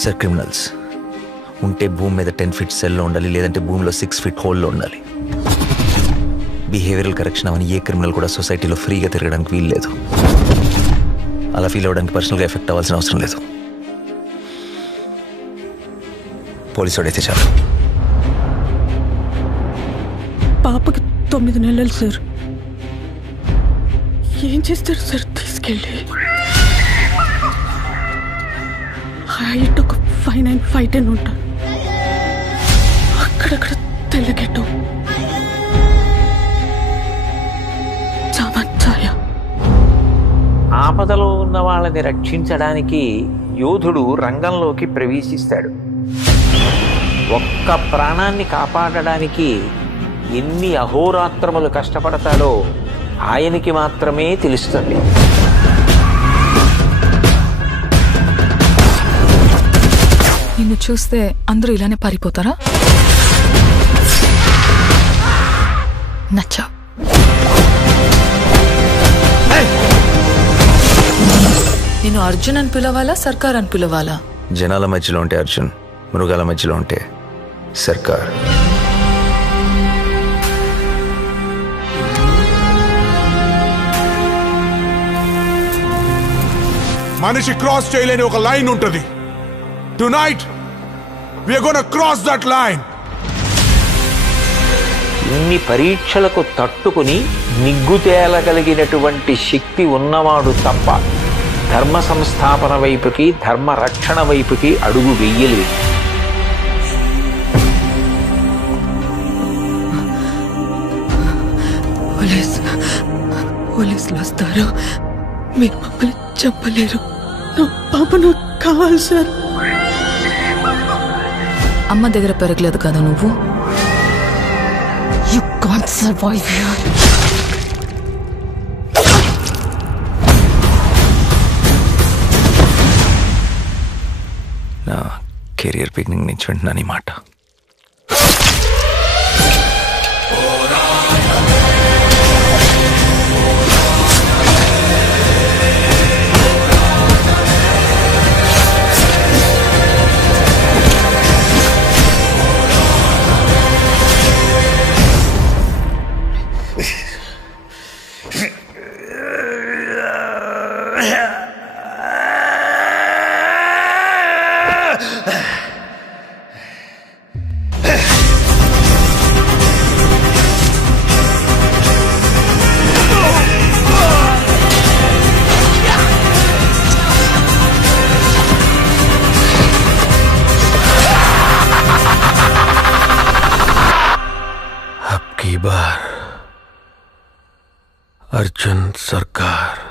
Sir criminals ఉంటే భూమి మీద 10 feet సెల్లో ఉండాలి, లేదంటే భూమిలో 6 feet హోల్లో ఉండాలి. బిహేవియరల్ కరెక్షన్ అవని ఏ క్రిమినల్ కూడా సొసైటీలో ఫ్రీగా తిరగడానికి వీలు లేదు. అలా ఫీల్ అవ్వడానికి పర్సనల్గా ఎఫెక్ట్ అవ్వాల్సిన అవసరం లేదు. పోలీసు వాడైతే చాలు. పాపకి 9 నెలలు సార్. ఏం చేస్తారు సార్ తీసుకెళ్ళి? హైట్ ఒక 5'9", 5'10" ఉంటారు. అక్కడక్కడ తెల్లగెట్టు చాయ. ఆపదలో ఉన్న వాళ్ళని రక్షించడానికి యోధుడు రంగంలోకి ప్రవేశిస్తాడు. ఒక్క ప్రాణాన్ని కాపాడడానికి ఎన్ని అహోరాత్రములు కష్టపడతాడో ఆయనకి మాత్రమే తెలుస్తుంది. నిన్ను చూస్తే అందరూ ఇలానే పారిపోతారా? నచ్చా. నేను అర్జున్ అని పిలవాలా, సర్కార్ అని పిలవాలా? జనాల మధ్యలో ఉంటే అర్జున్, మృగాల మధ్యలో ఉంటే సర్కార్. మనిషి క్రాస్ చేయలేని ఒక లైన్ ఉంటుంది. Tonight we are going to cross that line. ఇన్ని పరీక్షలకు తట్టుకుని నిగ్గు తేలగలిగినటువంటి శక్తి ఉన్నవాడు తప్ప ధర్మ సంస్థాపన వైపుకి, ధర్మ రక్షణ వైపుకి అడుగు వెయ్యలేదు. పోలీసులు వస్తారు, మీరు మమ్మల్ని చెప్పలేరు. నా పాప నాకు కావాలి సార్. అమ్మ దగ్గర పెరగలేదు కదా నువ్వు? You can't survive here. నా కెరియర్ బిగినింగ్ నుంచి వింటున్నాను ఈ మాట. अब की बार अर्जुन सरकार.